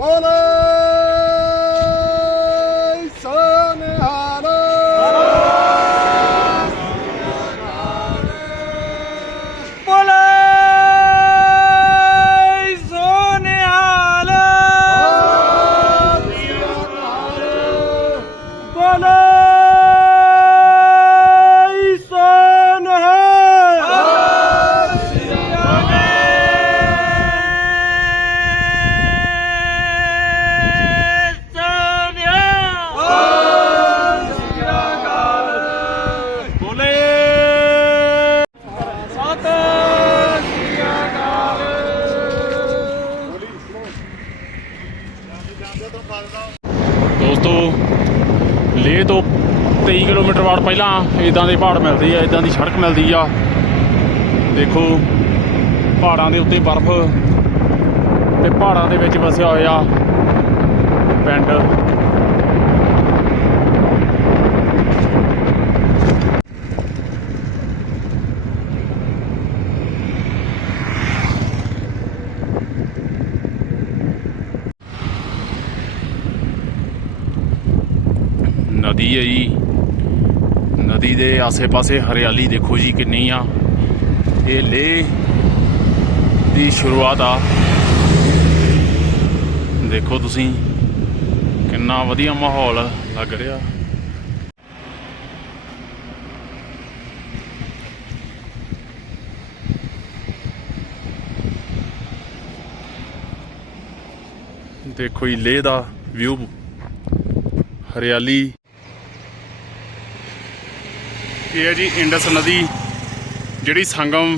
बोले सोनिहाल बोले सोनिहाल बोले ਦੋਸਤੋ ਲੇਹ ਤੋਂ 23 ਕਿਲੋਮੀਟਰ ਬਾਅਦ ਪਹਿਲਾਂ ਇੱਦਾਂ ਦੇ ਪਹਾੜ ਮਿਲਦੇ ਆ, ਇੱਦਾਂ ਦੀ ਸੜਕ ਮਿਲਦੀ ਆ। ਦੇਖੋ ਪਹਾੜਾਂ ਦੇ ਉੱਤੇ ਬਰਫ਼ ਤੇ ਪਹਾੜਾਂ ਦੇ ਵਿੱਚ ਵਸਿਆ ਹੋਇਆ ਪਿੰਡ। नदी है जी, नदी के आसे पासे हरियाली देखो जी कितनी आ। ये लेह की शुरुआत आ। देखो तुसी कितना वधिया माहौल लग रहा। देखो जी लेह का व्यू, हरियाली। ये है जी इंडस नदी जिहड़ी संगम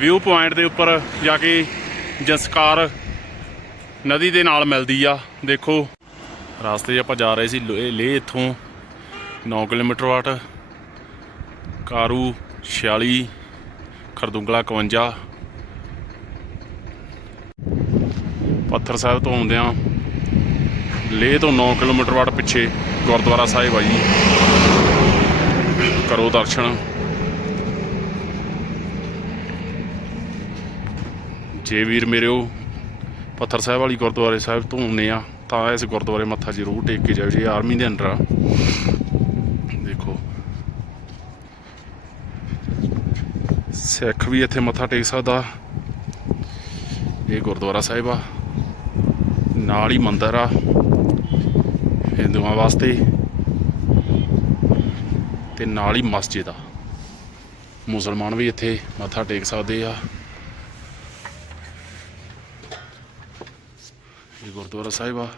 व्यू पॉइंट के उपर जाके जसकार नदी के नाल मिलती आ। देखो रास्ते आप जा रहे सी लेह, इत्थों 9 किलोमीटर वाट, कारू 46, खरदुंगला 51, पत्थर साहिब तो आउंदियां लेह तो 9 किलोमीटर वाट पिछे गुरुद्वारा साहिब आ जी। करो दर्शन। जे वीर मेरे पत्थर साहिब वाली गुरुद्वारे साहिब तो आने आ तो इस गुरुद्वारे मत्था जरूर टेक के जाओ जी। आर्मी के अंडर आ। देखो सिख भी इत्थे मत्था टेक सकदा। ये गुरुद्वारा साहिब आ, नाल ही मंदिर आ हिंदुआं वास्ते ते नाल ही मस्जिद आ। मुसलमान भी इत्थे मत्था टेक सकदे आ। ये गुरुद्वारा साहिब आ।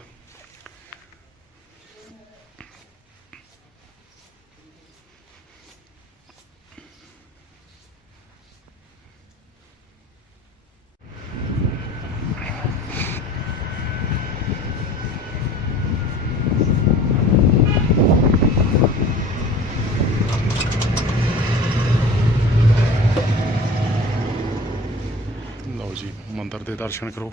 लो जी मंदिर के दर्शन करो।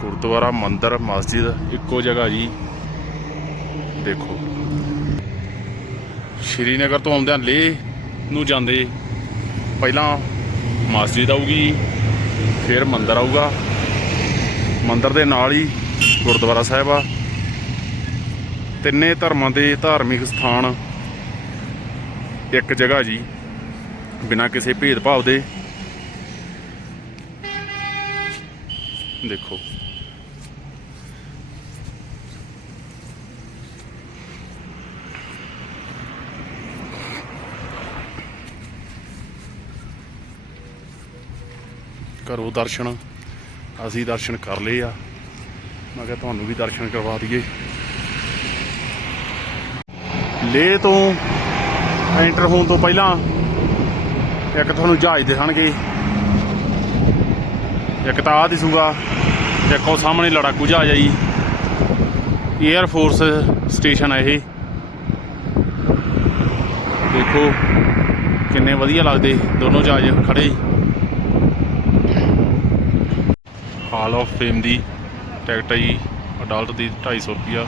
गुरुद्वारा मंदिर मस्जिद इक्को जगह जी। देखो श्रीनगर तो आउंदे लेह नूं जांदे पहला मस्जिद आऊगी, फिर मंदिर आऊगा। मंदिर के नाल ही गुरुद्वारा साहिब आ। तिन्ने धर्मां के धार्मिक स्थान एक जगह जी, बिना किसी भेदभाव के। देखो करो दर्शन। असी दर्शन कर लिए आ, मैं क्या तुहानू भी दर्शन करवा दईए। लेह तो एंटर होने तो पहला एक तुहानू जहाज दिखाणगे, एक तो आ दिसूगा, एक वो सामने लड़ाकू जहाज है जी। एयरफोर्स स्टेशन है ये। देखो किन्ने वधिया लगते दोनों जहाज खड़े। हॉल ऑफ फेम की टिकट है जी अडल्ट की 250 रुपया,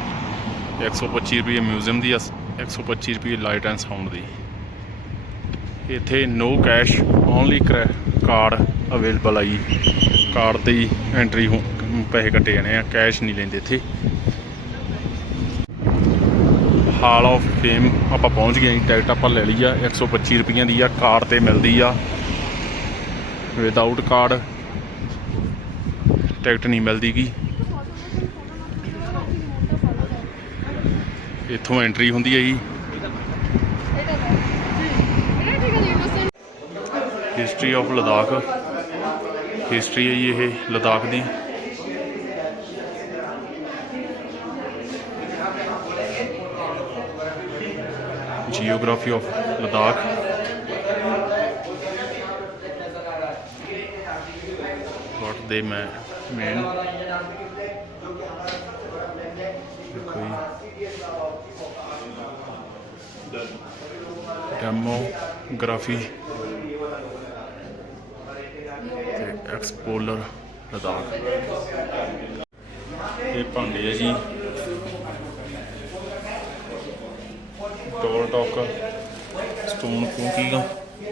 125 रुपये म्यूजियम की, 125 रुपये लाइट एंड साउंड की। इत्थे no cash only card available है जी, कार्ड से ही एंट्री पैसे कट्टे जाने हैं, कैश नहीं लेंदे इत्थे। हॉल ऑफ फेम आप पहुँच गए जी, टिकट आप ले ली आ 125 रुपये की आ, कार्ड से मिलती आ, विदाउट कार्ड टिकट नहीं मिलती गी। इत्थों एंट्री होंदी है जी। हिस्ट्री ऑफ लद्दाख, हिस्ट्री है जी ये लद्दाख की। Geography of Ladakh, what they mean, देखो डेमोग्राफी, एक्सप्लोरर लद्दाख। ये भांडे है जी, टोल टॉक, स्टोन कुकिंग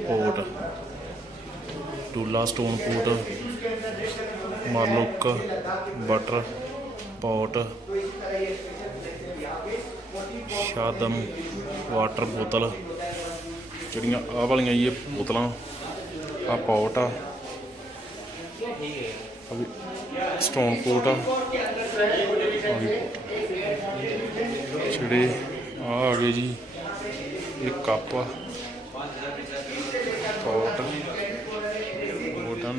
पोर्ट, टूला स्टोन पोर्ट, मारलुक बटर पॉट, शादम वाटर बोतल, ਜਿਹੜੀਆਂ ਆਹ ਵਾਲੀਆਂ ਇਹ बोतल आ पॉट आ, स्टोन पोर्ट आ, ਜਿਹੜੇ आ गए जी एक कप पॉट, वुडन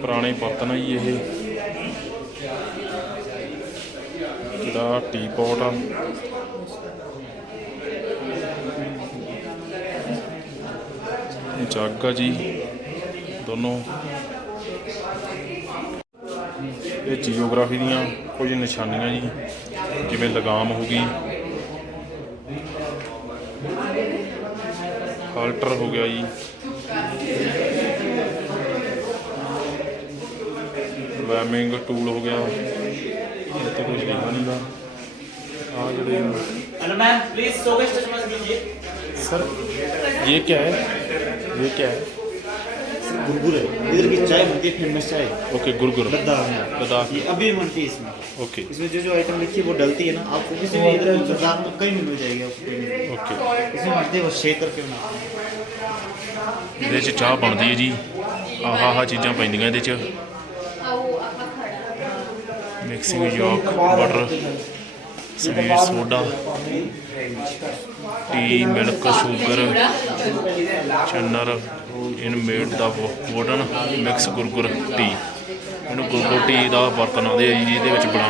पुराने बर्तन है जी ये, जिहड़ा टी पॉट आ, जग आ जी दोनों। ये जियोग्राफी दियाँ कुछ निशानियाँ जी, जिवें लगाम हो गई, हाल्टर हो गया जी, वैमिंग टूल हो गया, तो कुछ लिखा नहीं था। Hello ma'am, please showcase touch मत कीजिए। सर ये क्या है, ये क्या है? गुरगुर है, इधर की चाय बनती है फेमस चाय। ओके, गुरगुर लद्दाख ये अभी बनती है इसमें। ओके, इसमें जो आइटम लिखी है वो डलती है ना, आपको किसी भी इधर लद्दाख में कहीं मिल जाएगी आपको। ओके, इसमें बनती है वो शेक करके बनाते हैं। ਇਹਦੇ 'ਚ ਚਾਹ ਬਣਦੀ ਹੈ ਜੀ, ਆਹ ਚੀਜ਼ਾਂ ਪੈਂਦੀਆਂ ਇਹਦੇ 'ਚ, mixing yak butter, sweet soda, tea milk sugar churner in made ਦਾ ਵੁਡਨ ਮਿਕਸ ਗੁਰਗੁਰ ਟੀ। ਇਹਨੂੰ ਗੁਰਗੁਰ ਟੀ ਦਾ ਬਰਤਨ ਆਉਂਦੇ ਆ ਜੀ, ਜਿਹਦੇ ਵਿੱਚ ਬਣਾ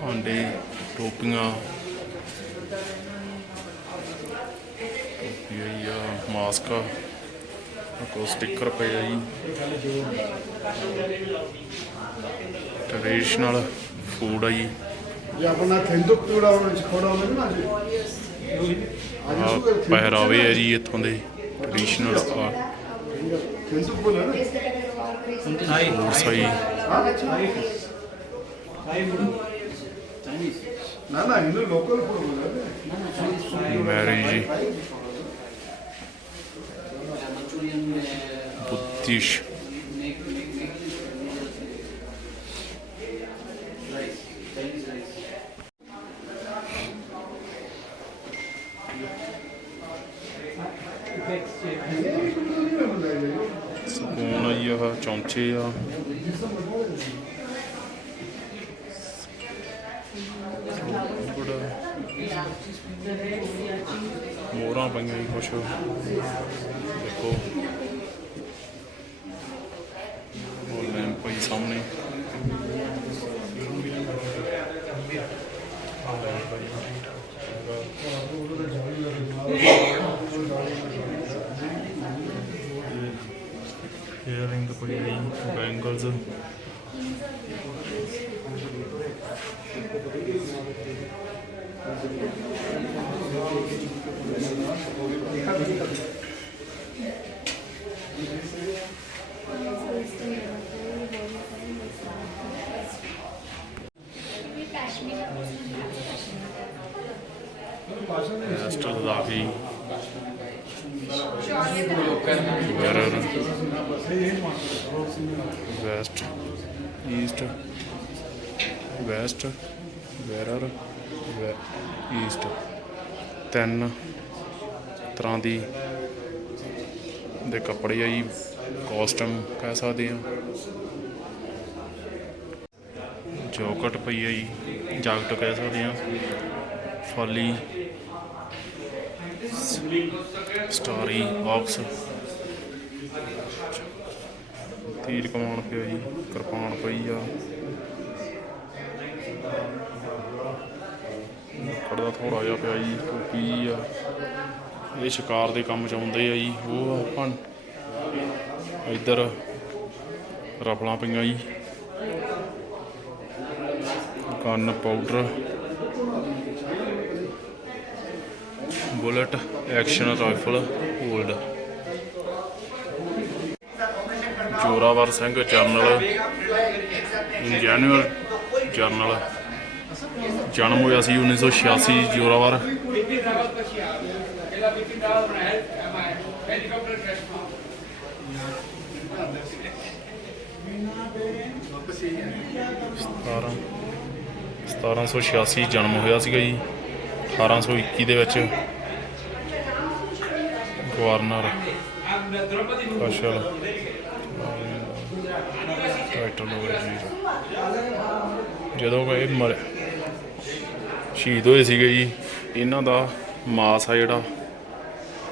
ਭਾਂਡੇ, ਟੋਪੀਆਂ, ਟੋਪੀ ਆਈ ਆ, ਮਾਸਕ, ਕੋ ਸਟਿੱਕਰ ਪਏ ਆ ਜੀ, ਟ੍ਰੈਡੀਸ਼ਨਲ ਫੂਡ ਆ ਜੀ। जे अपना थेंदुक टूड़ा होने खोड़ा होने ना जी ਆਹ ਪਹਿਰਾਵੇ ਆ ਜੀ ਇੱਥੋਂ ਦੇ ਟ੍ਰੈਡੀਸ਼ਨਲ ਆਰਟ, थेंदुक बोला ना ਹੋਰ ਸਹੀ ना ना हिंदू लोकल फूड बोला ना मैरिज जी, बुद्धिश, स्पून आई आ, चौंचे आ, मोहरा पाइया जी कुछ देखो, लैंप आई सामने, west Ladakhi mirror west east west mirror east ਤਿੰਨ ਤਰ੍ਹਾਂ ਦੀ ਦੇ ਕੱਪੜੇ ਆ ਜੀ ਕਾਸਟਮ ਕਹਿ ਸਕਦੇ ਆ ਜੋਕਟ ਪਈ ਆ ਜੀ ਜੈਕਟ ਕਹਿ ਸਕਦੇ ਆ ਫਾਲੀ ਸਟਾਰੀ ਬਾਕਸ ਤੀਰ ਕਮਾਉਣ ਪਿਆ ਜੀ ਕਿਰਪਾਨ ਪਈ ਆ ਲੱਕੜ ਦਾ ਥੋੜਾ ਜਿਹਾ ਪਿਆ ਜੀ ਟੋਪੀ ਆ ਇਹ ਸ਼ਿਕਾਰ ਦੇ ਕੰਮ ਚ ਆਉਂਦੇ ਆ ਜੀ ਉਹ ਆਪਾਂ ਇੱਧਰ ਰਫਲਾਂ ਪਈਆਂ ਜੀ gun powder bullet action rifle hold Zorawar Singh general इंजैनुअर जरनल जन्म होया सी 1986 जोरावर सतारा 1786 जन्म होया सीगा जी 1821 ਦੇ ਵਿੱਚ ਗਵਰਨਰ ਫਸਲ ਟਾਈਟਲ ਹੋਇਆ ਜੀ ਜਦੋਂ ਇਹ ਸ਼ਹੀਦ ਹੋਏ ਸੀਗੇ ਜੀ ਇਹਨਾਂ ਦਾ ਮਾਸ ਆ ਜਿਹੜਾ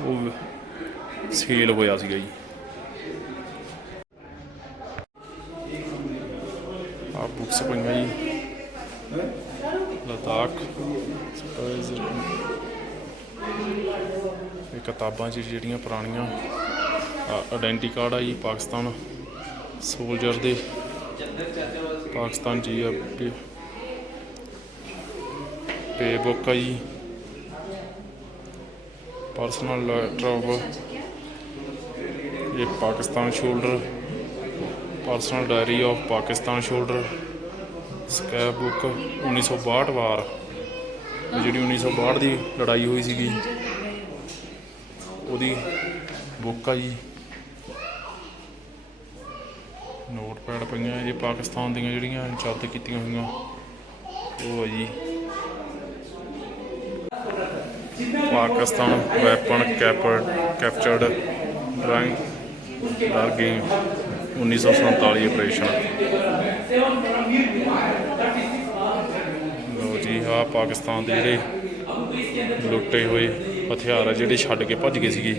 ਉਹ ਸੇਲ ਹੋਇਆ ਸੀਗਾ ਜੀ ਆ ਬੁੱਕਸ ਪਈਆਂ ਜੀ ਲਦਾਖ ਇਹ ਕਿਤਾਬਾਂ 'ਚ ਜਿਹੜੀਆਂ ਪੁਰਾਣੀਆਂ ਆਇਡੈਂਟੀ ਕਾਰਡ ਆ ਜੀ ਪਾਕਿਸਤਾਨ ਸੋਲਜਰ ਦੇ ਪਾਕਿਸਤਾਨ ਜੀ ਪੇ ਬੁੱਕ ਆ ਜੀ ਪਰਸਨਲ ਲੈਟਰ ਆਫ ਇਹ Pakistan soldier personal diary of Pakistan soldier scrapbook 1962 war ਜਿਹੜੀ 1962 ਦੀ ਲੜਾਈ ਹੋਈ ਸੀਗੀ ਉਹਦੀ ਬੁੱਕ ਆ ਜੀ ਨੋਟ ਪੈਡ ਪਈਆਂ ਇਹ ਪਾਕਿਸਤਾਨ ਦੀਆਂ ਜਿਹੜੀਆਂ ਜ਼ਬਤ ਕੀਤੀਆਂ ਹੋਈਆਂ ਉਹ ਆ ਜੀ Pakistan weapon captured drawing game 1947 operation ਲਓ ਜੀ ਆਹ ਪਾਕਿਸਤਾਨ ਦੇ ਜਿਹੜੇ ਲੁੱਟੇ ਹੋਏ ਹਥਿਆਰ ਆ ਜਿਹੜੇ ਛੱਡ ਕੇ ਭੱਜ ਗਏ ਸੀਗੇ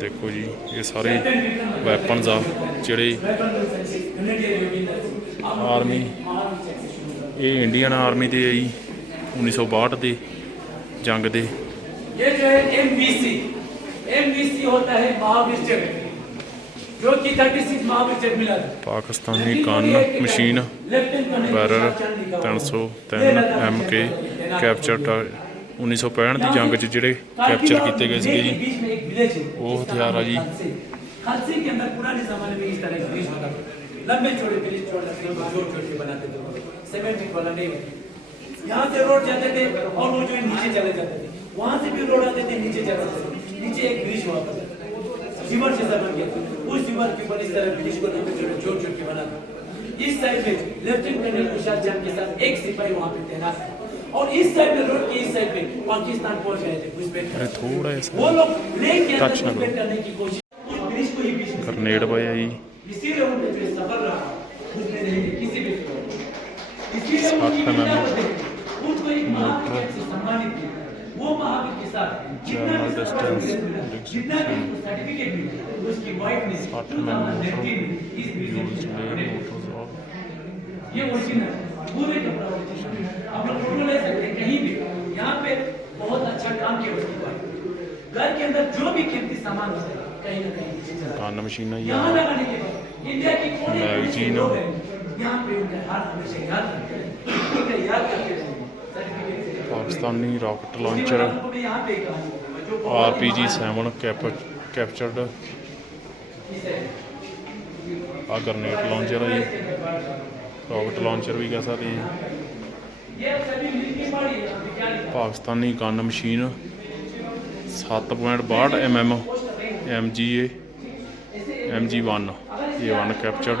ਦੇਖੋ ਜੀ ਇਹ ਸਾਰੇ ਵੈਪਨਸ ਆ ਜਿਹੜੇ ਆਰਮੀ ਇਹ ਇੰਡੀਅਨ ਆਰਮੀ ਦੇ ਆ ਜੀ 1962 ਦੇ ਜੰਗ ਦੇ ये जो है MVC होता है महावीर चक्र जो कि 36 महावीर चक्र मिला था Pakistani gun machine bearer 303 MK capture 1965 ਦੀ ਜੰਗ 'ਚ ਜਿਹੜੇ ਕੈਪਚਰ ਕੀਤੇ ਗਏ ਸੀਗੇ ਜੀ ਉਹ ਹਥਿਆਰ ਆ ਜੀ खालसी के अंदर पुराने जमाने में इस तरह के ब्रिज होता था लंबे चौड़े ब्रिज जोड़ के बनाते थे सीमेंट वाला नहीं यहाँ से रोड जाते थे और वो जो नीचे चले जाते थे वहां से भी रोड आते थे नीचे जाते थे नीचे एक ब्रिज हुआ था रिवर जैसा बन गया उस रिवर के ऊपर इस तरह ब्रिज को जोड़ के बना था इस साइड में लेफ्टिनेंट कर्नल कुशाद जान के साथ एक सिपाही वहां पे तैनात था और इस साइड में रोड के इस साइड पे पाकिस्तान पहुंच गए थे घुसपैठ थोड़ा वो लोग प्लेन के अंदर घुसपैठ करने की कोशिश उस ब्रिज को ही बीच में ग्रेनेड पाया जी इसीलिए उनका जो सफर रहा उसमें नहीं किसी भी इसीलिए उनको एक महावीर से सम्मानित किया वो महावीर के साथ जितना भी सर्टिफिकेट मिला उसकी वाइफ ने उसका लड़की ने इस ये ओरिजिनल पूरे कपड़ा ओरिजिनल आप लोग फोटो ले सकते हैं कहीं भी यहाँ पे बहुत अच्छा काम किया उसकी वाइफ घर के अंदर जो भी कीमती सामान होता है कहीं ना कहीं पीछे चला गन मशीन ही यहाँ आ लगाने के बाद इंडिया की कोने कोने मैगजीन। में लोग हैं, यहाँ पे उनका हाथ हमेशा याद रखते रहें, उनका याद करते रहें। सर्टिफिकेट से पाकिस्तानी रॉकेट उसके लॉन्चर बाद आपको मैं यहाँ पे एक कहानी बताऊंगा, जो बहुत ही RPG महान 7 कैप्चर्ड है। आ ग्रेनेड लॉन्चर है जी, रॉकेट लॉन्चर भी कह सकते हैं। ये सभी मिलके पढ़ी है, विज्ञानी Pakistani gun machine 7.62 mm MG1 A1 captured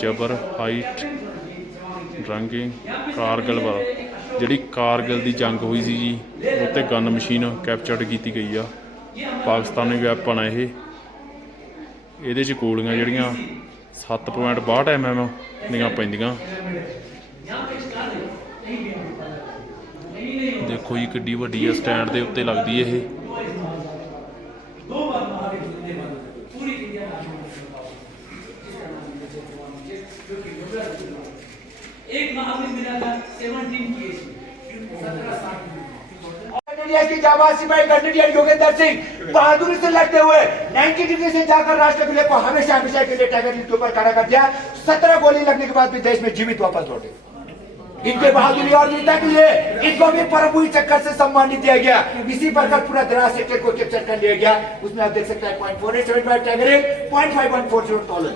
जबर हाइट ड्रंकिंग कारगिल पर ਜਿਹੜੀ कारगिल ਦੀ ਜੰਗ ਹੋਈ ਸੀ ਜੀ ਉੱਤੇ ਗਨ ਮਸ਼ੀਨ ਕੈਪਚਰਡ ਕੀਤੀ ਗਈ ਆ। ਪਾਕਿਸਤਾਨੀ ਵੈਪਨ ਆ ਇਹ, ਇਹਦੇ 'ਚ ਗੋਲੀਆਂ ਜਿਹੜੀਆਂ 7.62 mm ਦੀਆਂ ਪੈਂਦੀਆਂ। ਦੇਖੋ ਜੀ ਕਿੱਡੀ ਵੱਡੀ ਆ, ਸਟੈਂਡ ਦੇ ਉੱਤੇ ਲੱਗਦੀ ਇਹ। दो बार महावीर जितने बंद थे, पूरी इंडिया में जिसका नाम है जयकुमार मुझे, जो कि गुजरात में एक महावीर मिला था 17 केस में 1760 इंडिया की जाबाज सिपाही कर्नल योगेंद्र सिंह बहादुरी से लड़ते हुए 90 डिग्री से जाकर राष्ट्र के लिए को हमेशा हमेशा के लिए टाइगर हिल के ऊपर खड़ा कर दिया। 17 गोली लगने के बाद भी देश में जीवित वापस लौटे। इनके बहादुरी और वीरता के लिए इनको भी परमवीर चक्र से सम्मानित दिया गया। इसी प्रकार पूरा द्रास सेक्टर को कैप्चर कर लिया गया। उसमें आप देख सकते हैं 0.4875 टाइगर हिल, 0.5140 टॉलर।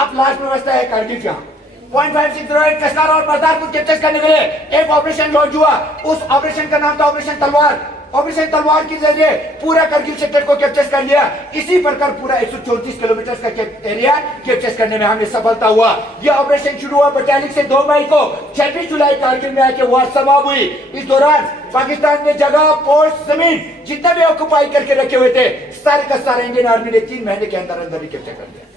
अब लास्ट में बचता है कारगिल का 0.5608 कश्मीर और बर्दार को कैप्चर करने के लिए एक ऑपरेशन लॉन्च हुआ। उस ऑपरेशन का नाम था ऑपरेशन तलवार। ऑपरेशन तलवार के जरिए पूरा करगिल सेक्टर को कैप्चर कर लिया। इसी प्रकार पूरा 134 किलोमीटर का एरिया कैप्चर करने में हमें सफलता हुआ। यह ऑपरेशन शुरू हुआ 42 से 2 मई को 26 जुलाई कारगिल में आके वार समाप्त हुई। इस दौरान पाकिस्तान ने जगह पोस्ट जमीन जितना भी ऑक्युपाई करके रखे हुए थे सारे का सारा इंडियन आर्मी ने 3 महीने के अंदर अंदर ही कैप्चर कर लिया।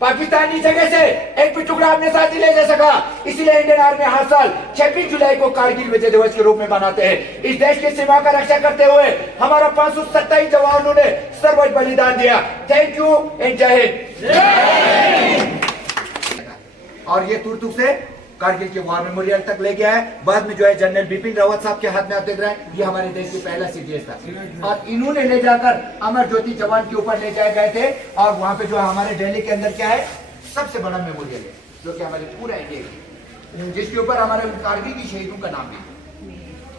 पाकिस्तानी जगह से एक भी टुकड़ा अपने साथ ही ले जा सका। इसलिए इंडियन आर्मी हर साल 26 जुलाई को कारगिल विजय दिवस के रूप में मनाते हैं। इस देश की सीमा का रक्षा करते हुए हमारा 527 जवानों ने सर्वोच्च बलिदान दिया। थैंक यू एंड जय हिंद। और ये तुर्तुक से कारगिल के वार मेमोरियल तक ले गया है। बाद में जो है जनरल बिपिन रावत साहब के हाथ में आप देख रहे हैं, ये हमारे देश की पहला CDS था और इन्होंने ले जाकर अमर ज्योति जवान के ऊपर ले जाए गए थे। और वहां पे जो है हमारे दिल्ली के अंदर क्या है सबसे बड़ा मेमोरियल है जो कि हमारे पूरा इंडिया की, जिसके ऊपर हमारे कारगिल की शहीदों का नाम भी,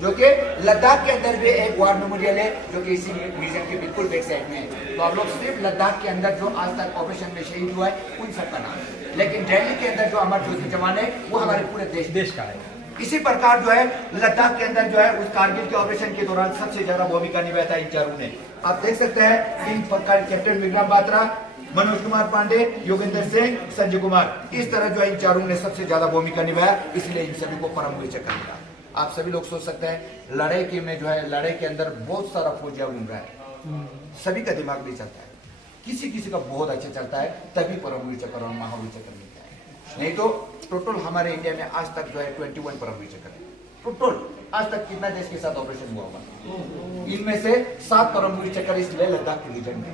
जो कि लद्दाख के अंदर भी एक वार मेमोरियल है जो कि इसी म्यूजियम के बिल्कुल बैक साइड में है। तो आप लोग सिर्फ लद्दाख के अंदर जो आज तक ऑपरेशन में शहीद हुआ है उन सबका नाम है, लेकिन दिल्ली के अंदर जो अमर ज्योति जवान है वो हमारे पूरे देश का है। इसी प्रकार जो है लद्दाख के अंदर जो है उस कारगिल के ऑपरेशन के दौरान सबसे ज्यादा भूमिका निभाया था इन चारों ने। आप देख सकते हैं इन प्रकार कैप्टन विक्रम बात्रा, मनोज कुमार पांडे, योगेंद्र सिंह, संजय कुमार, इस तरह जो है इन चारों ने सबसे ज्यादा भूमिका निभाया। इसलिए इन सभी को परमवीर चक्र मिला। आप सभी लोग सोच सकते हैं लड़ाई के में जो है लड़ाई के अंदर बहुत सारा फौजिया घूम रहा है, सभी का दिमाग नहीं चलता है, किसी किसी का बहुत अच्छा चलता है, तभी परमवीर चक्र और महावीर चक्र मिलता है। नहीं तो टोटल हमारे इंडिया में आज तक जो है 21 परमवीर चक्र है। टोटल आज तक कितना देश के साथ ऑपरेशन हुआ होगा, इनमें से 7 परमवीर चक्र इस लेह लद्दाख के रीजन में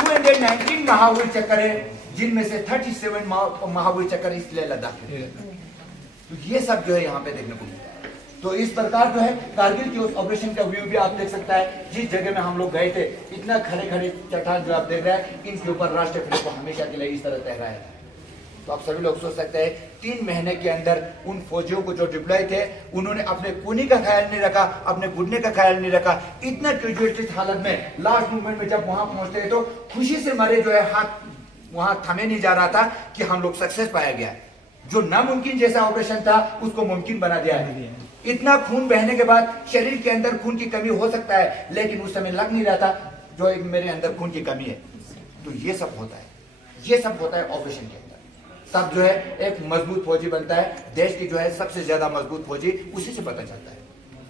219 महावीर चक्र है, जिनमें से 37 महावीर चक्र इस लेह लद्दाख के। तो ये सब जो है यहाँ पे देखने को मिलता है। तो इस प्रकार जो है कारगिल के उस ऑपरेशन का व्यू भी आप देख सकता है। जिस जगह में हम लोग गए थे इतना खड़े खड़े चट्टान जो आप देख रहे हैं, इनके ऊपर राष्ट्रीय फ्लैग को हमेशा के लिए इस तरह तहराया है। तो आप सभी लोग सोच सकते हैं 3 महीने के अंदर उन फौजियों को जो डिप्लॉय थे उन्होंने अपने खूनी का ख्याल नहीं रखा, अपने घुटने का ख्याल नहीं रखा। इतना क्रिटिकल हालत में लास्ट मूवमेंट में जब वहां पहुंचते हैं तो खुशी से मरे जो है हाथ वहां थमे नहीं जा रहा था कि हम लोग सक्सेस पाया गया। जो नामुमकिन जैसा ऑपरेशन था उसको मुमकिन बना दिया है। इतना खून बहने के बाद शरीर के अंदर खून की कमी हो सकता है, लेकिन उस समय लग नहीं रहा था जो मेरे अंदर खून की कमी है। तो ये सब होता है, ये सब होता है ऑपरेशन के अंदर। तब जो है एक मजबूत फौजी बनता है। देश की जो है सबसे ज्यादा मजबूत फौजी उसी से पता चलता है।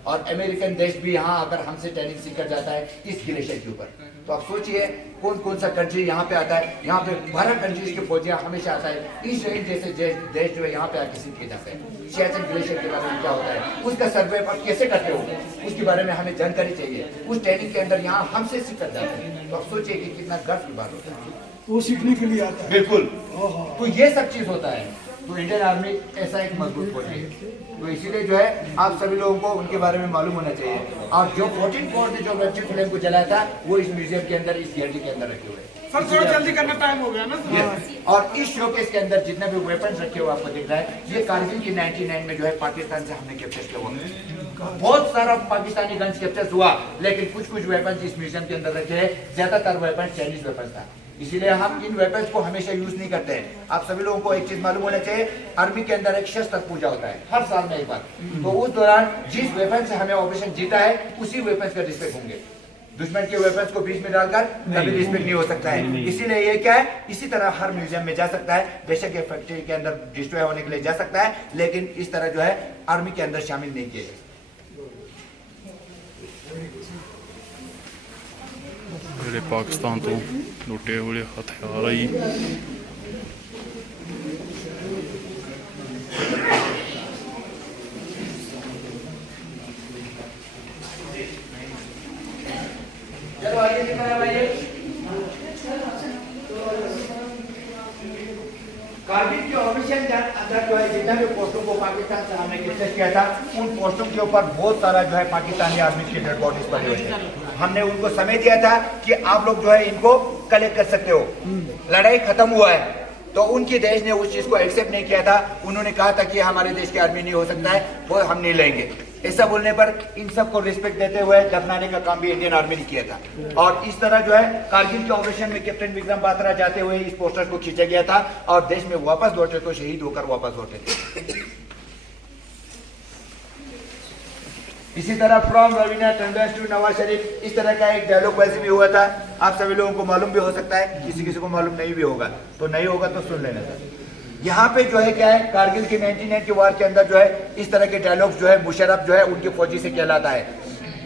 और अमेरिकन देश भी यहाँ आकर हमसे ट्रेनिंग सीखकर जाता है इस ग्लेशियर के ऊपर। तो आप सोचिए कौन कौन सा कंट्री यहाँ पे आता है। यहाँ पे 12 कंट्रीज के फौजियां हमेशा आता है। इसराइल जैसे देश जो है यहाँ पे आके सीख के जाते हैं सियाचिन ग्लेशियर के बारे में क्या होता है, उसका सर्वे आप कैसे करते हो, उसके बारे में हमें जानकारी चाहिए। उस ट्रेनिंग के अंदर यहाँ हमसे सीख कर जाते हैं। तो आप सोचिए कि कितना गर्व की बात होता है, वो सीखने के लिए आता है। बिल्कुल। तो ये सब चीज होता है। तो इंडियन आर्मी ऐसा एक मजबूत फौज है। तो इसीलिए जो है आप सभी लोगों को उनके बारे में मालूम होना चाहिए। और जो 14 ने जो वेबचिप फ्लेम को जलाया था वो इस म्यूजियम के अंदर, इस गैलरी के अंदर रखे हुए हैं। सर थोड़ा जल्दी करना, टाइम हो गया ना सर। और इस शोकेस के अंदर जितने भी वेपन्स रखे हुए आपको दिख रहा है, ये कारगिल की 99 में जो है पाकिस्तान से हमने कैप्चर किया हुआ। बहुत सारा पाकिस्तानी गन्स कैप्चर हुआ, लेकिन कुछ कुछ वेपन्स इस म्यूजियम के अंदर रखे हैं। ज्यादातर वेपन्स चाइनीज वेपन्स था, इसीलिए हम इन वेपन्स को हमेशा यूज नहीं करते हैं। आप सभी लोगों को एक चीज मालूम होना चाहिए, आर्मी के अंदर एक शस्त्र पूजा होता है हर साल में एक बार। तो उस दौरान जिस वेपन से हमें ऑपरेशन जीता है उसी वेपन्स का रिस्पेक्ट होंगे। दुश्मन के वेपन्स को बीच में डालकर कभी रिस्पेक्ट नहीं हो सकता है। इसीलिए ये क्या है, इसी तरह हर म्यूजियम में जा सकता है। बेशक ये फैक्ट्री के अंदर डिस्ट्रॉय होने के लिए जा सकता है, लेकिन इस तरह जो है आर्मी के अंदर शामिल नहीं किए जाए। ਜਿਹੜੇ ਪਾਕਿਸਤਾਨ ਤੋਂ ਲੁੱਟੇ ਹੋਏ ਹਥਿਆਰ ਆ ਜੀ चलो आगे की तरफ आइए। कारगिल के ऑपरेशन अंदर जो है जितना भी पोस्टों को पाकिस्तान से हमने कैप्चर किया था, उन पोस्टों के ऊपर बहुत सारा जो है पाकिस्तानी आर्मी के डेड बॉडीज पड़े हुए थे। हमने उनको समय दिया था कि आप लोग जो है इनको कलेक्ट कर सकते हो। लड़ाई खत्म हुआ है तो उनके देश ने उस चीज को एक्सेप्ट नहीं किया था। उन्होंने कहा था कि हमारे देश की आर्मी नहीं हो सकता है, वो हम नहीं लेंगे। ऐसा बोलने पर इन सबको रिस्पेक्ट देते हुए दफनाने का काम भी इंडियन आर्मी ने किया था। और इस तरह जो है कारगिल के ऑपरेशन में कैप्टन विक्रम बात्रा जाते हुए इस पोस्टर को खींचा गया था और देश में वापस लौटे तो शहीद होकर वापस लौटे थे। इसी तरह फ्रॉम रवीना टंडन टू नवाज शरीफ, इस तरह का एक डायलॉग वैसे भी हुआ था। आप सभी लोगों को मालूम भी हो सकता है, किसी किसी को मालूम नहीं भी होगा, तो नहीं होगा तो सुन लेना था। यहाँ पे जो है क्या है, कारगिल के 99 के वार के अंदर जो है इस तरह के डायलॉग्स जो है मुशर्रफ जो है उनके फौजी से कहलाता है।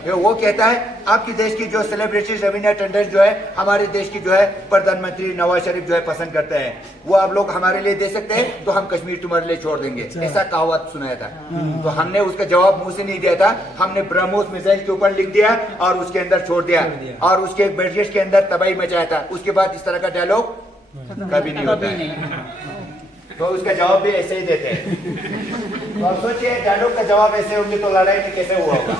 वो कहता है आपकी देश की जो सेलिब्रिटी रवीना टंडन जो है हमारे देश की जो है प्रधानमंत्री नवाज शरीफ जो है पसंद करते हैं, वो आप लोग हमारे लिए दे सकते हैं तो हम कश्मीर तुम्हारे लिए छोड़ देंगे, ऐसा कहावत सुनाया था। तो हमने उसका जवाब मुंह से नहीं दिया था, हमने ब्रह्मोस मिसाइल के ऊपर लिख दिया और उसके अंदर छोड़ दिया और उसके ब्रिटिश के अंदर तबाही मचाया था। उसके बाद इस तरह का डायलॉग कभी नहीं होता है, तो उसका जवाब भी ऐसे ही देते हैं। तो आप सोचिए डायलॉग का जवाब ऐसे होंगे तो लड़ाई में कैसे हुआ होगा।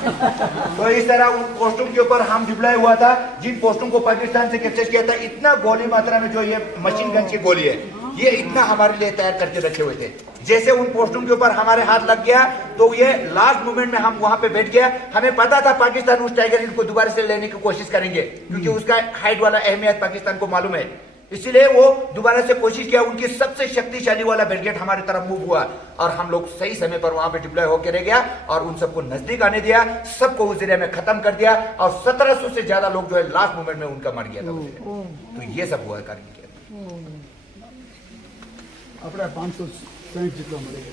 तो इस तरह उन पोस्टों के ऊपर हम डिप्लॉय हुआ था, जिन पोस्टों को पाकिस्तान से कैप्चर किया था। इतना गोली मात्रा में जो ये मशीन गन की गोली है, ये इतना हमारे लिए तैयार करके रखे हुए थे। जैसे उन पोस्टों के ऊपर हमारे हाथ लग गया तो ये लास्ट मोमेंट में हम वहां पे बैठ गया। हमें पता था पाकिस्तान उस टाइगर हिल को दोबारा से लेने की कोशिश करेंगे, क्योंकि उसका हाइट वाला अहमियत पाकिस्तान को मालूम है। इसलिए वो दोबारा से कोशिश किया। उनकी सबसे शक्तिशाली वाला ब्रिगेड हमारी तरफ मूव हुआ और हम लोग सही समय पर वहां पे डिप्लॉय होकर रह गया और उन सबको नजदीक आने दिया, सबको उस एरिया में खत्म कर दिया और 1700 से ज्यादा लोग जो है लास्ट मोमेंट में उनका मर गया था। तो ये सब हुआ है कारगिल के अपना 560 जितना मरेगा,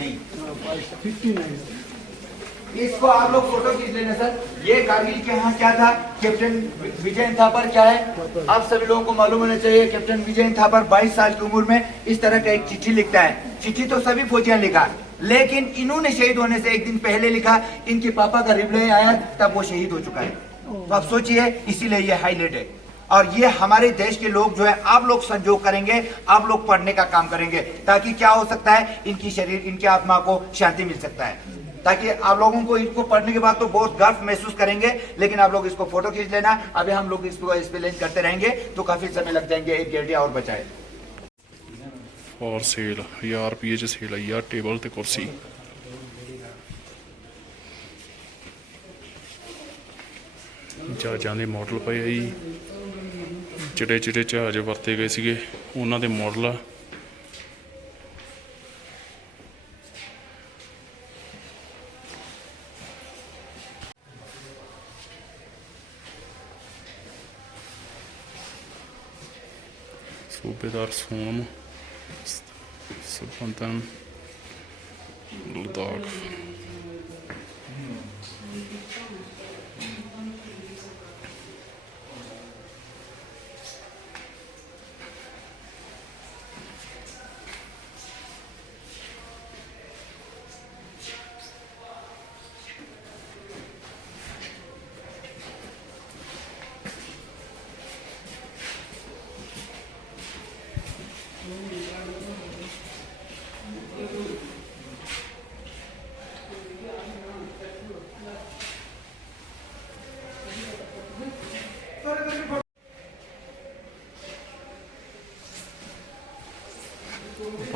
नहीं 59। इसको आप लोग फोटो खींच लेना सर। ये कारगिल के यहाँ क्या था, कैप्टन विजय थापर क्या है आप सभी लोगों को मालूम होना चाहिए। कैप्टन विजय थापर 22 साल की उम्र में इस तरह का एक चिट्ठी लिखता है। चिट्ठी तो सभी फौजियां लिखा, लेकिन इन्होंने शहीद होने से एक दिन पहले लिखा। इनके पापा का रिप्लाई आया तब वो शहीद हो चुका है। तो आप सोचिए, इसीलिए ये हाईलाइट है। और ये हमारे देश के लोग जो है आप लोग संजोग करेंगे, आप लोग पढ़ने का काम करेंगे, ताकि क्या हो सकता है, इनकी शरीर इनकी आत्मा को शांति मिल सकता है। ताकि आप लोगों को इनको पढ़ने के बाद तो बहुत गर्व महसूस करेंगे, लेकिन आप लोग इसको फोटो खींच लेना। अभी हम लोग इसको एक्सप्लेन करते रहेंगे तो काफी समय लग जाएंगे। एक गेड़िया और बचाए और सेल 1000 रुपये च सेल आई आ टेबल ते कुर्सी। जहाज़ां दे मॉडल पए आ जी, ਜਿਹੜੇ ਜਿਹੜੇ जहाज़ ਵਰਤੇ ਗਏ ਸੀਗੇ ਉਹਨਾਂ ਦੇ मॉडल आ। सूबेदार सोनम सुबंतन लद्दाख।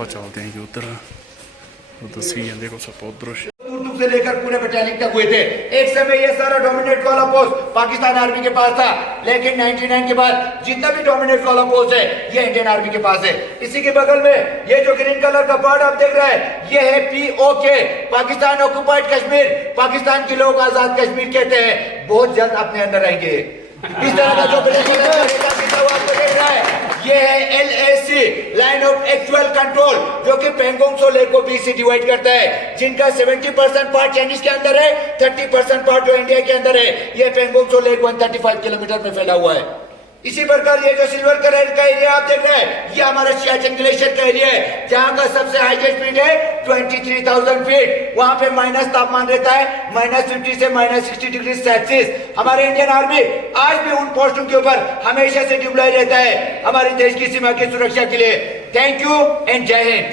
ਆਪਾਂ ਚੱਲਦੇ ਹਾਂ ਜੀ ਉੱਧਰ ਉਹ ਦੱਸੀ ਜਾਂਦੇ ਕੁਛ ਆਪਾਂ ਉੱਧਰੋਂ तुर्तुक से लेकर पूरे बटालियन तक हुए थे। एक समय ये सारा dominate collar post Pakistan army के पास था, लेकिन 99 के बाद जितना भी डोमिनेट कॉलर पोस्ट है ये इंडियन आर्मी के पास है। इसी के बगल में ये जो ग्रीन कलर का बर्ड आप देख रहे हैं ये है POK, पाकिस्तान ऑक्युपाइड कश्मीर, पाकिस्तान के लोग आजाद कश्मीर कहते हैं। बहुत जल्द अपने अंदर आएंगे। इस तरह का जो आपको देख रहा है ये है LAC, line of actual control, जो कि पेंगोंग सो लेक को बीच से डिवाइड करता है, जिनका 70% पार्ट चाइनीज के अंदर है, 30% पार्ट जो इंडिया के अंदर है। ये पेंगोंग सो लेक 135 किलोमीटर में फैला हुआ है। इसी प्रकार ये जो सिल्वर कलर का एरिया आप देख रहे हैं ये हमारा सियाचिन ग्लेशियर का एरिया है, जहां का सबसे हाईएस्ट पॉइंट है 23,000 फीट। वहां पे माइनस तापमान रहता है, -50 से -60 डिग्री सेल्सियस। हमारे इंडियन आर्मी आज भी उन पोस्टों के ऊपर हमेशा से डिप्लॉय रहता है हमारे देश की सीमा की सुरक्षा के लिए। थैंक यू एंड जय हिंद।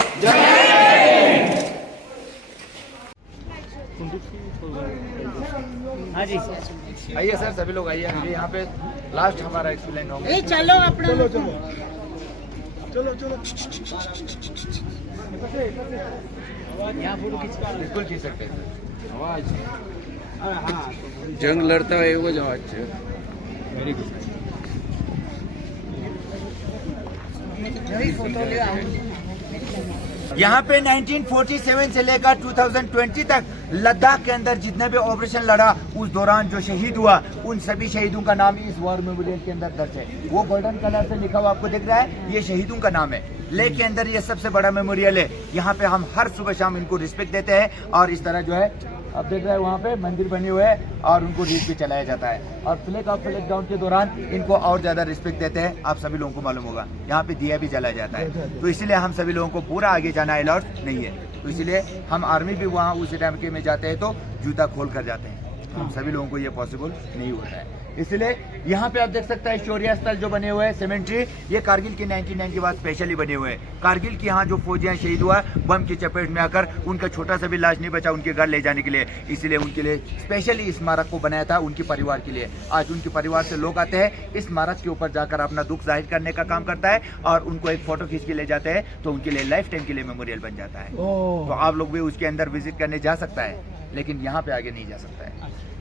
हाँ जी आइए सर, सभी लोग आइए। अभी यहाँ पे लास्ट हमारा एक्सप्लेन होगा। ए चलो अपना चलो चलो चलो चलो बिल्कुल खींच सकते हैं सर। जंग लड़ता है वो जवाब वेरी गुड। यहाँ पे 1947 से लेकर 2020 तक लद्दाख के अंदर जितने भी ऑपरेशन लड़ा उस दौरान जो शहीद हुआ उन सभी शहीदों का नाम इस वॉर मेमोरियल के अंदर दर्ज है। वो गोल्डन कलर से लिखा हुआ आपको दिख रहा है, ये शहीदों का नाम है। लेक के अंदर ये सबसे बड़ा मेमोरियल है। यहाँ पे हम हर सुबह शाम इनको रिस्पेक्ट देते हैं और इस तरह जो है आप देख रहे हैं वहाँ पे मंदिर बने हुए हैं और उनको रीत भी चलाया जाता है। और फ्लैग ऑफ फ्लैग डाउन के दौरान इनको और ज्यादा रिस्पेक्ट देते हैं। आप सभी लोगों को मालूम होगा यहाँ पे दिया भी जलाया जाता है। तो इसीलिए हम सभी लोगों को पूरा आगे जाना अलाउड नहीं है। तो इसलिए हम आर्मी भी वहाँ उस इलाके में जाते हैं तो जूता खोल कर जाते हैं। हम सभी लोगों को ये पॉसिबल नहीं होता है। इसलिए यहाँ पे आप देख सकते हैं शौर्य स्थल जो बने हुए हैं सेमेंट्री, ये कारगिल के 99 के बाद स्पेशली बने हुए हैं। कारगिल के यहाँ जो फौजियाँ शहीद हुआ बम की चपेट में आकर, उनका छोटा सा भी लाश नहीं बचा उनके घर ले जाने के लिए, इसलिए उनके लिए स्पेशली स्मारक को बनाया था उनके परिवार के लिए। आज उनके परिवार से लोग आते हैं, इस स्मारक के ऊपर जाकर अपना दुख जाहिर करने का काम करता है और उनको एक फोटो खींच के ले जाते हैं, तो उनके लिए लाइफ टाइम के लिए मेमोरियल बन जाता है। तो आप लोग भी उसके अंदर विजिट करने जा सकता है, लेकिन यहाँ पे आगे नहीं जा सकता है।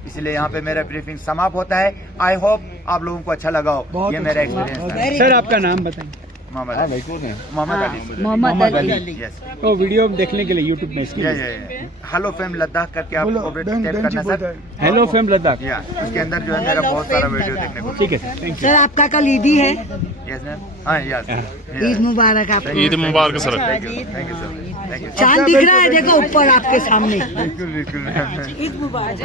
इसलिए यहाँ पे मेरा ब्रीफिंग समाप्त होता है। आई होप आप लोगों को अच्छा लगा हो। ये मेरा एक्सपीरियंस था। सर आपका नाम बताएं। मोहम्मद अली। यस, तो वीडियो देखने के लिए यूट्यूब में इसकी हेलो फेम लद्दाख करके आप टाइप करना सर। हेलो फेम लद्दाख, या उसके अंदर जो है मेरा बहुत सारा वीडियो देखने को। ठीक है सर, थैंक सर आपका कल ईदी है। यस मैम, हाँ यस, ईद मुबारक आपको। ईद मुबारक sir. Thank you sir, thank you. चांद दिख रहा है देखो ऊपर आपके सामने। बिल्कुल बिल्कुल। ईद मुबारक।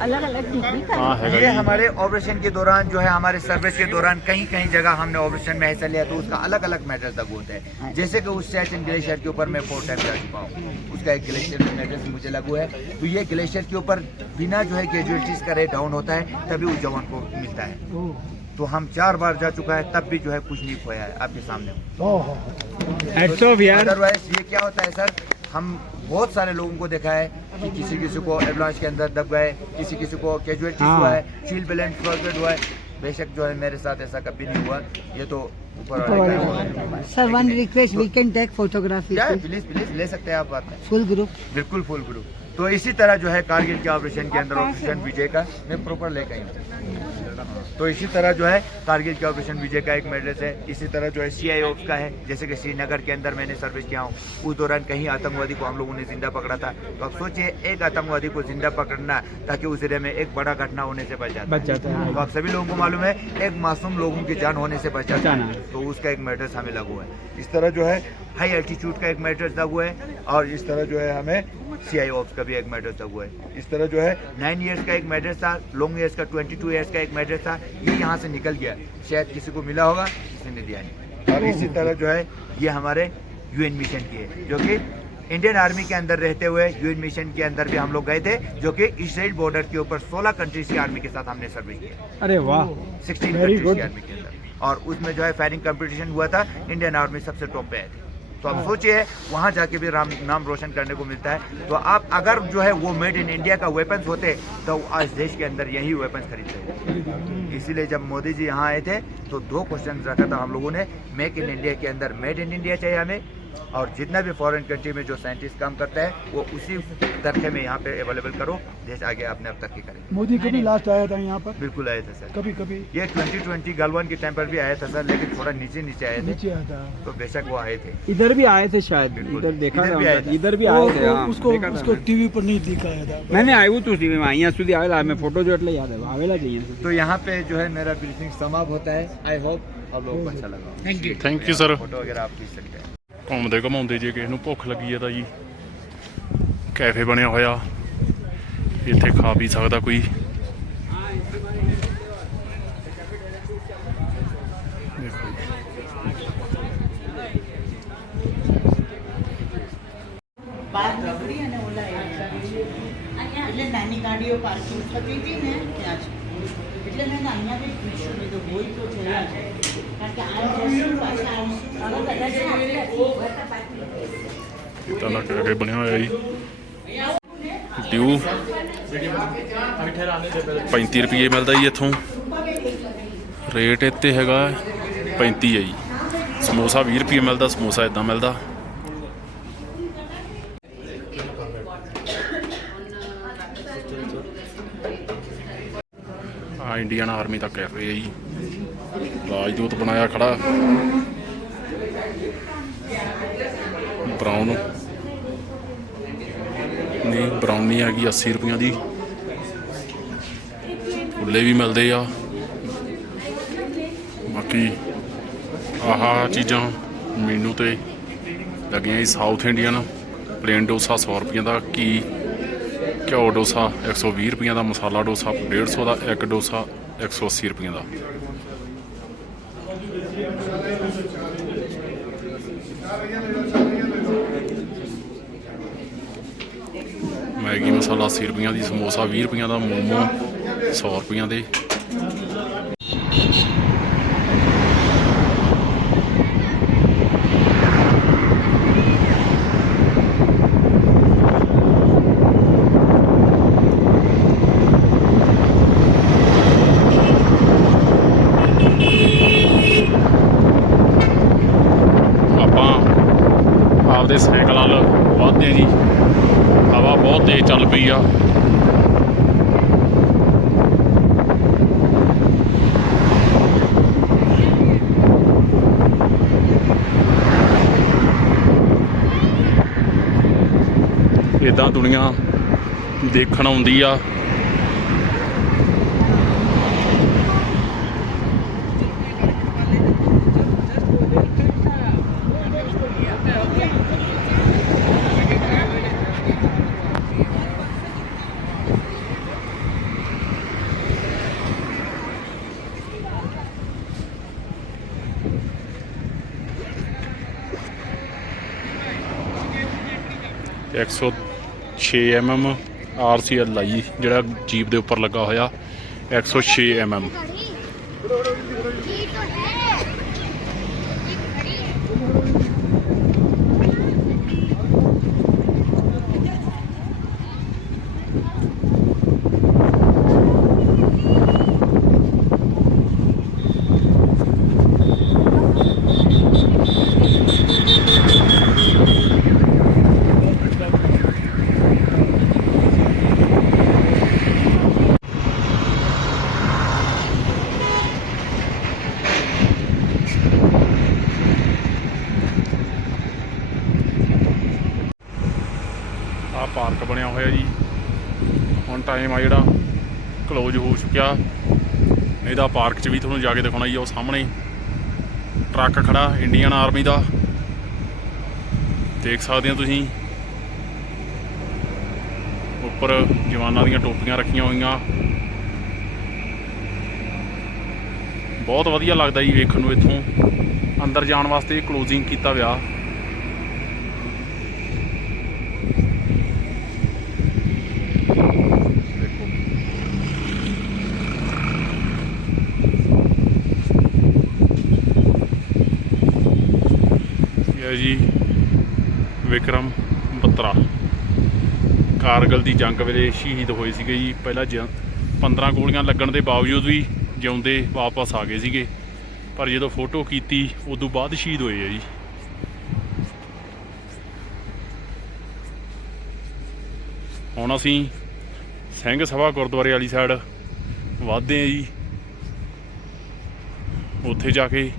अलग अलग हाँ है ये हमारे ऑपरेशन के दौरान जो है हमारे सर्विस के दौरान कहीं कहीं जगह हमने ऑपरेशन में हिस्सा लिया तो उसका अलग अलग मैटर्स तक होते हैं। जैसे कि उस सियाचिन ग्लेशियर के ऊपर मैं 4 टाइम जा चुका हूँ, उसका एक ग्लेशियर में मैटर्स मुझे लागू है। तो ये ग्लेशियर के ऊपर बिना जो है कैजुअलिटीज का रेट डाउन होता है तभी उस जवान को मिलता है। तो हम 4 बार जा चुका है तब भी जो है कुछ नहीं खोया है आपके सामने। अदरवाइज ये क्या होता है सर, हम बहुत सारे लोगों को देखा है कि किसी किसी को एवलांच के अंदर दब गए, किसी किसी को कैजुअलिटीज हुआ है, शील्ड बैलेंस फ्रॉस्टेड हुआ है। बेशक जो है मेरे साथ ऐसा कभी नहीं हुआ, ये तो ऊपर वाले। Sir one request, we can take photography. Please please ले सकते हैं आप बात में। फुल ग्रुप, बिल्कुल फुल ग्रुप। तो इसी तरह जो है कारगिल के ऑपरेशन के अंदर ऑपरेशन विजय का मैं प्रॉपर लेकर आई। तो इसी तरह जो है कारगिल के ऑपरेशन विजय का एक मेडल है। इसी तरह जो है CIOF का है, जैसे कि श्रीनगर के अंदर मैंने सर्विस किया हूँ, उस दौरान कहीं आतंकवादी को हम लोगों ने जिंदा पकड़ा था। तो आप सोचिए एक आतंकवादी को जिंदा पकड़ना ताकि उस एरिया में एक बड़ा घटना होने से बच जाता है। तो आप सभी लोगों को मालूम है एक मासूम लोगों की जान होने से बच जाता है, तो उसका एक मेडल हमें लागू है। इस तरह जो है हाई एल्टीट्यूड का एक मेडल लागू है और इस तरह जो है हमें CIOF का भी एक मेडल लागू है। इस तरह जो है 9 इयर्स का एक मेडल था, लॉन्ग इयर्स का 22 इयर्स का एक मेडल था। ये यहाँ से निकल गया, शायद किसी को मिला होगा, किसी ने दिया नहीं। और इसी तरह जो है ये हमारे UN मिशन की है, जो कि इंडियन आर्मी के अंदर रहते हुए UN मिशन के अंदर भी हम लोग गए थे, जो कि इजराइल बॉर्डर के ऊपर 16 कंट्रीज की आर्मी के साथ हमने सर्विस किया। अरे वाह, 16 कंट्रीज की आर्मी के अंदर, और उसमें जो है फायरिंग कंपटीशन हुआ था, इंडियन आर्मी सबसे टॉप पे है। तो आप सोचिए वहाँ जाके भी नाम रोशन करने को मिलता है। तो आप अगर जो है वो मेड इन इंडिया का वेपन्स होते तो आज देश के अंदर यही वेपन्स खरीदते। इसीलिए जब मोदी जी यहाँ आए थे तो 2 क्वेश्चन रखा था हम लोगों ने, मेक इन इंडिया के अंदर मेड इन इंडिया चाहिए हमें, और जितना भी फॉरेन कंट्री में जो साइंटिस्ट काम करता है वो उसी तरीके में यहाँ पे अवेलेबल करो, देश आगे अपने आप तरक्की करेंगे। मोदी कभी लास्ट आया था यहाँ पर? बिल्कुल आए थे सर, कभी कभी ये 2020 गलवान के टाइम पर भी आया था सर, लेकिन थोड़ा नीचे आए थे, नीचे आया था। तो बेशक वो आए थे। इधर भी आए थे शायद, बिल्कुल। इधर देखा इधर था भी आए हमने, थे। इधर भी आए थे। हाँ, उसको देखा था उसको मैंने। टीवी पर नहीं दिखाया था। मैंने આવ્યું તું ટીવીમાં, અહીંયા સુધી આવેલા, મેં ફોટો જો એટલે યાદ આવ્યો, આવેલા જ અહીંયા સુધી। तो यहाँ पे जो है मेरा ब्रीफिंग समाप्त होता है। आई होप आप लोगों को अच्छा लगा। Thank you sir. फोटो वगैरह आप खींच सकते हैं। ਘੁੰਮਦੇ ਘਮਾਉਂਦੇ ਜੇ ਕਿਸੇ ਨੂੰ ਭੁੱਖ ਲੱਗੀ ਹੈ ਤਾਂ ਜੀ ਕੈਫੇ ਬਣਿਆ ਹੋਇਆ, ਇੱਥੇ ਖਾ ਪੀ ਸਕਦਾ ਕੋਈ। ਦੇਖੋ ਜੀ। બાર રબડી અને ઓલા એટલે નાની ગાડીઓ પાર્કિંગ થતી હતી ને ત્યાં જ એટલે મેં અહીંયા બી પૂછ્યું મેં તો હોય તો જયા જ કારણ કે આ જશું પાછા આવશું હવે કદાચ ਇੱਦਾਂ ਦਾ ਕੈਫੇ ਬਣਿਆ ਹੋਇਆ ਜੀ। ਡਿਊ 35 ਰੁਪਏ ਮਿਲਦਾ ਜੀ ਇੱਥੋਂ, ਰੇਟ ਇੱਥੇ ਹੈਗਾ 35 ਹੈ ਜੀ। ਸਮੋਸਾ 20 ਰੁਪਏ ਮਿਲਦਾ, ਸਮੋਸਾ ਇੱਦਾਂ ਮਿਲਦਾ। ਆ ਇੰਡੀਅਨ ਆਰਮੀ ਦਾ ਕੈਫੇ ਹੈ ਜੀ, ਰਾਜਦੂਤ ਬਣਾਇਆ ਖੜਾ। ਬਰਾਊਨ ਨਹੀਂ, ਬਰਾਉਨੀ ਹੈਗੀ 80 ਰੁਪਈਆਂ ਦੀ। ਫੁੱਲੇ ਵੀ ਮਿਲਦੇ ਆ। ਬਾਕੀ ਆਹ ਚੀਜ਼ਾਂ ਮੀਨੂ ਤੇ ਲੱਗੀਆਂ ਜੀ। ਸਾਊਥ ਇੰਡੀਅਨ ਪਲੇਨ ਡੋਸਾ 100 ਰੁਪਈਆਂ ਦਾ, ਘਿਓ ਡੋਸਾ 120 ਰੁਪਈਆਂ ਦਾ, ਮਸਾਲਾ ਡੋਸਾ 150 ਦਾ, ਇੱਕ ਡੋਸਾ 180 ਰੁਪਈਆਂ ਦਾ। ਮੈਗੀ ਮਸਾਲਾ 80 ਰੁਪਈਆਂ ਦੀ, ਸਮੋਸਾ 20 ਰੁਪਈਆਂ ਦਾ, ਮੋਮੋ 100 ਰੁਪਈਆਂ ਦੇ। ਆਪਾਂ ਆਪਦੇ ਸਾਈਕਲ ਵੱਲ ਵੱਧਦੇ ਹਾਂ ਜੀ। ਹਵਾ ਬਹੁਤ ਤੇਜ਼ ਚੱਲ ਪਈ ਆ। ਇੱਦਾਂ ਦੁਨੀਆ ਦੇਖਣ ਆਉਂਦੀ ਆ। ਤੇ 106 mm RCL ਆ ਜੀ, ਜਿਹੜਾ ਜੀਪ ਦੇ ਉੱਪਰ ਲੱਗਾ ਹੋਇਆ 106 mm। ਆ ਪਾਰਕ ਬਣਿਆ ਹੋਇਆ ਜੀ। ਹੁਣ ਟਾਈਮ ਆ ਜਿਹੜਾ ਕਲੋਜ਼ ਹੋ ਚੁੱਕਿਆ, ਨਹੀਂ ਤਾਂ ਪਾਰਕ 'ਚ ਵੀ ਤੁਹਾਨੂੰ ਜਾ ਕੇ ਦਿਖਾਉਣਾ ਜੀ। ਉਹ ਸਾਹਮਣੇ ਟਰੱਕ ਖੜਾ ਇੰਡੀਅਨ ਆਰਮੀ ਦਾ, ਦੇਖ ਸਕਦੇ ਹੋ ਤੁਸੀਂ। ਉੱਪਰ ਜਵਾਨਾਂ ਦੀਆਂ ਟੋਪੀਆਂ ਰੱਖੀਆਂ ਹੋਈਆਂ, ਬਹੁਤ ਵਧੀਆ ਲੱਗਦਾ ਜੀ ਵੇਖਣ ਨੂੰ। ਇੱਥੋਂ ਅੰਦਰ ਜਾਣ ਵਾਸਤੇ ਕਲੋਜ਼ਿੰਗ ਕੀਤਾ ਵਿਆ। ਜੀ ਵਿਕਰਮ ਬੱਤਰਾ ਕਾਰਗਿਲ ਦੀ ਜੰਗ ਵੇਲੇ ਸ਼ਹੀਦ ਹੋਏ ਸੀਗੇ ਜੀ। ਪਹਿਲਾਂ 15 ਗੋਲੀਆਂ ਲੱਗਣ ਦੇ ਬਾਵਜੂਦ ਵੀ ਜਿਉਂਦੇ ਵਾਪਸ ਆ ਗਏ ਸੀਗੇ, ਪਰ ਜਦੋਂ ਫੋਟੋ ਕੀਤੀ ਉਦੋਂ ਬਾਅਦ ਸ਼ਹੀਦ ਹੋਏ ਆ ਜੀ। ਹੁਣ ਅਸੀਂ ਸਿੰਘ ਸਭਾ ਗੁਰਦੁਆਰੇ ਵਾਲੀ ਸਾਈਡ ਵੱਧਦੇ ਹਾਂ ਜੀ। ਉੱਥੇ ਜਾ ਕੇ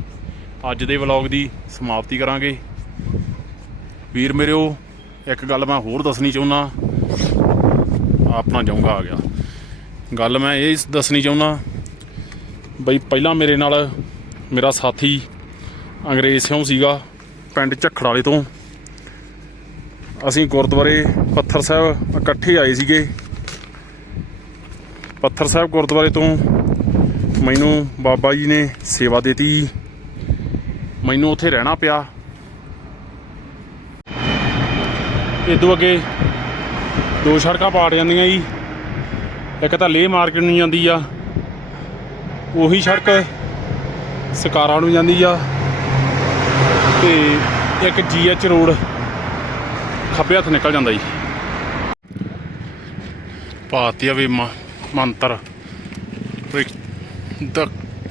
ਅੱਜ ਦੇ ਵਲੌਗ ਦੀ ਸਮਾਪਤੀ ਕਰਾਂਗੇ। ਵੀਰ ਮੇਰਿਓ, ਇੱਕ ਗੱਲ ਮੈਂ ਹੋਰ ਦੱਸਣੀ ਚਾਹੁੰਦਾ। ਆਪਣਾ ਜਾਊਂਗਾ ਆ ਗਿਆ। ਗੱਲ ਮੈਂ ਇਹ ਦੱਸਣੀ ਚਾਹੁੰਦਾ ਬਈ, ਪਹਿਲਾਂ ਮੇਰੇ ਨਾਲ ਮੇਰਾ ਸਾਥੀ ਅੰਗਰੇਜ਼ ਸਿੰਘ ਸੀਗਾ ਪਿੰਡ ਝੱਖੜ ਵਾਲੇ ਤੋਂ। ਅਸੀਂ ਗੁਰਦੁਆਰੇ ਪੱਥਰ ਸਾਹਿਬ ਇਕੱਠੇ ਆਏ ਸੀਗੇ। ਪੱਥਰ ਸਾਹਿਬ ਗੁਰਦੁਆਰੇ ਤੋਂ ਮੈਨੂੰ ਬਾਬਾ ਜੀ ਨੇ ਸੇਵਾ ਦਿੱਤੀ। ਮੈਨੂੰ ਉੱਥੇ ਰਹਿਣਾ ਪਿਆ। ਇਦੋਂ ਅੱਗੇ 2 ਸੜਕਾਂ ਪਾੜ ਜਾਂਦੀਆਂ ਜੀ। ਇੱਕ ਤਾਂ ਲੇਹ ਮਾਰਕੀਟ ਨੂੰ ਜਾਂਦੀ ਆ, ਉਹੀ ਸੜਕ ਸਕਾਰਾ ਨੂੰ ਜਾਂਦੀ ਆ, ਤੇ ਇੱਕ GH ਰੋਡ ਖੱਬੇ ਹੱਥ ਨਿਕਲ ਜਾਂਦਾ ਜੀ। ਭਾਰਤੀ ਵੀ ਮੰਤਰ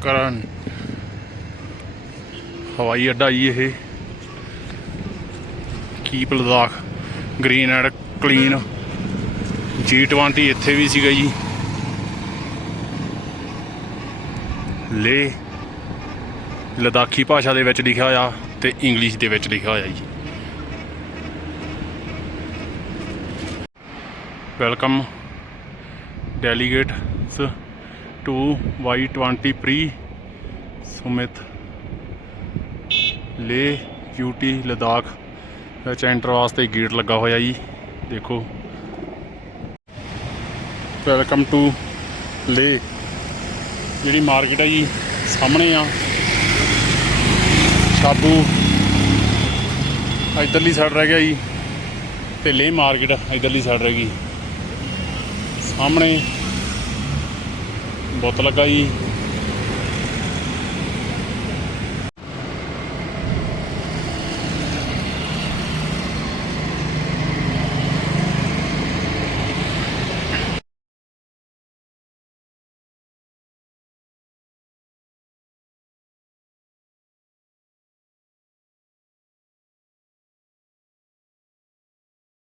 ਕਰਨ ਹਵਾਈ ਅੱਡਾ ਜੀ। ਇਹ keep Ladakh green and clean G20 ਇੱਥੇ ਵੀ ਸੀਗਾ ਜੀ। ਲੇਹ ਲਦਾਖੀ ਭਾਸ਼ਾ ਦੇ ਵਿੱਚ ਲਿਖਿਆ ਹੋਇਆ ਤੇ ਇੰਗਲਿਸ਼ ਦੇ ਵਿੱਚ ਲਿਖਿਆ ਹੋਇਆ ਜੀ। Welcome delegates to Y20 pre summit Leh UT Ladakh ਵਿੱਚ ਐਂਟਰ ਵਾਸਤੇ ਗੇਟ ਲੱਗਾ ਹੋਇਆ ਜੀ। ਦੇਖੋ, ਵੈਲਕਮ ਟੂ ਲੇਹ। ਜਿਹੜੀ ਮਾਰਕੀਟ ਹੈ ਜੀ ਸਾਹਮਣੇ ਆ। ਸਾਬੂ ਇੱਧਰਲੀ ਸਾਈਡ ਰਹਿ ਗਿਆ ਜੀ, ਤੇ ਲੇਹ ਮਾਰਕੀਟ ਇੱਧਰਲੀ ਸਾਈਡ ਰਹਿ ਗਈ। ਸਾਹਮਣੇ ਬੁੱਤ ਲੱਗਾ ਜੀ।